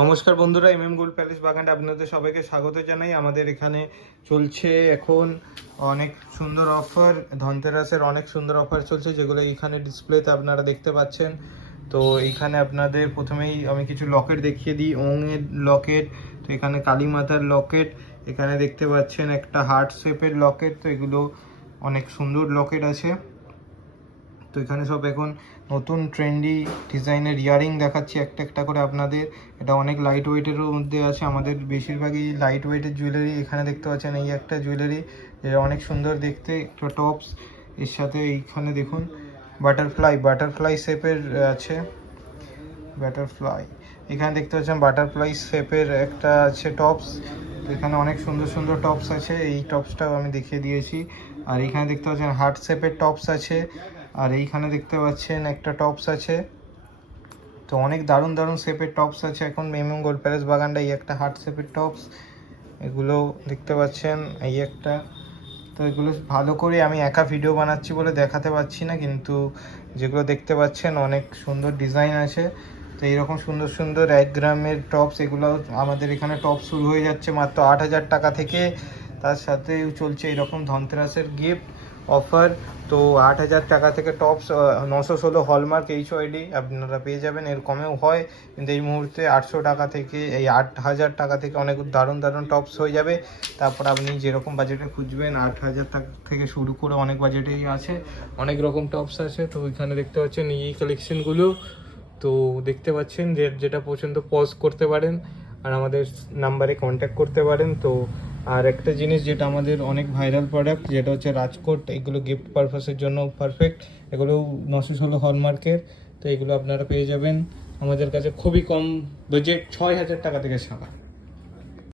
নমস্কার বন্ধুরা, gold palace বাগানে আপনাদের সবাইকে স্বাগত জানাই। আমাদের এখানে চলছে এখন অনেক সুন্দর অফার, ধনতেরাসের অনেক সুন্দর অফার চলছে, যেগুলো এখানে ডিসপ্লেতে আপনারা দেখতে পাচ্ছেন। তো এইখানে আপনাদের প্রথমেই আমি কিছু লকেট দেখিয়ে দিই। ওংয়ের লকেট, তো এখানে কালী মাতার লকেট, এখানে দেখতে পাচ্ছেন একটা হার্ট শেপের লকেট। তো এগুলো অনেক সুন্দর লকেট আছে। তো এখানে সব এখন নতুন ট্রেন্ডি ডিজাইনের ইয়ারিং দেখাচ্ছি একটা একটা করে আপনাদের। এটা অনেক লাইট ওয়েটেরও মধ্যে আছে, আমাদের বেশিরভাগই লাইট ওয়েটের জুয়েলারি। এখানে দেখতে পাচ্ছেন এই একটা জুয়েলারি, এটা অনেক সুন্দর দেখতে, একটা টপস। এর সাথে এইখানে দেখুন বাটারফ্লাই শেপের আছে, বাটারফ্লাই। এখানে দেখতে পাচ্ছেন বাটারফ্লাই শেপের একটা আছে টপস। এখানে অনেক সুন্দর সুন্দর টপস আছে, এই টপসটাও আমি দেখিয়ে দিয়েছি। আর এইখানে দেখতে পাচ্ছেন হার্ট শেপের টপস আছে, আর এইখানে দেখতে পাচ্ছেন একটা টপস আছে। তো অনেক দারুণ দারুণ শেপের টপস আছে এখন গোল্ড প্যালেস বাগানটা। এই একটা হার্ট শেপের টপস, এগুলো দেখতে পাচ্ছেন এই একটা। তো এগুলো ভালো করে আমি একা ভিডিও বানাচ্ছি বলে দেখাতে পাচ্ছি না, কিন্তু যেগুলো দেখতে পাচ্ছেন অনেক সুন্দর ডিজাইন আছে। তো এইরকম সুন্দর সুন্দর 1 গ্রামের টপস, এগুলো আমাদের এখানে টপ শুরু হয়ে যাচ্ছে মাত্র 8,000 টাকা থেকে। তার সাথে চলছে এরকম ধনতেরাসের গিফট অফার। তো 8,000 টাকা থেকে টপস 916 হলমার্ক HYD আপনারা পেয়ে যাবেন। এর কমেও হয়, কিন্তু এই মুহূর্তে 800 টাকা থেকে, এই 8,000 টাকা থেকে অনেক দারুণ দারুণ টপস হয়ে যাবে। তারপর আপনি যেরকম বাজেটে খুঁজবেন, 8,000 টাকা থেকে শুরু করে অনেক বাজেটেই আছে, অনেক রকম টপস আছে। তো এখানে দেখতে পাচ্ছেন এই কালেকশনগুলো। তো দেখতে পাচ্ছেন যেটা পছন্দ পজ করতে পারেন আর আমাদের নাম্বারে কন্ট্যাক্ট করতে পারেন। তো আর একটা জিনিস যেটা আমাদের অনেক ভাইরাল প্রোডাক্ট, যেটা হচ্ছে রাজকোট, এগুলো গিফট পারপাসের জন্য পারফেক্ট। এগুলো 916 হলমার্কের। তো এগুলো আপনারা পেয়ে যাবেন আমাদের কাছে খুবই কম বাজেট, 6,000 টাকা থেকে সারা।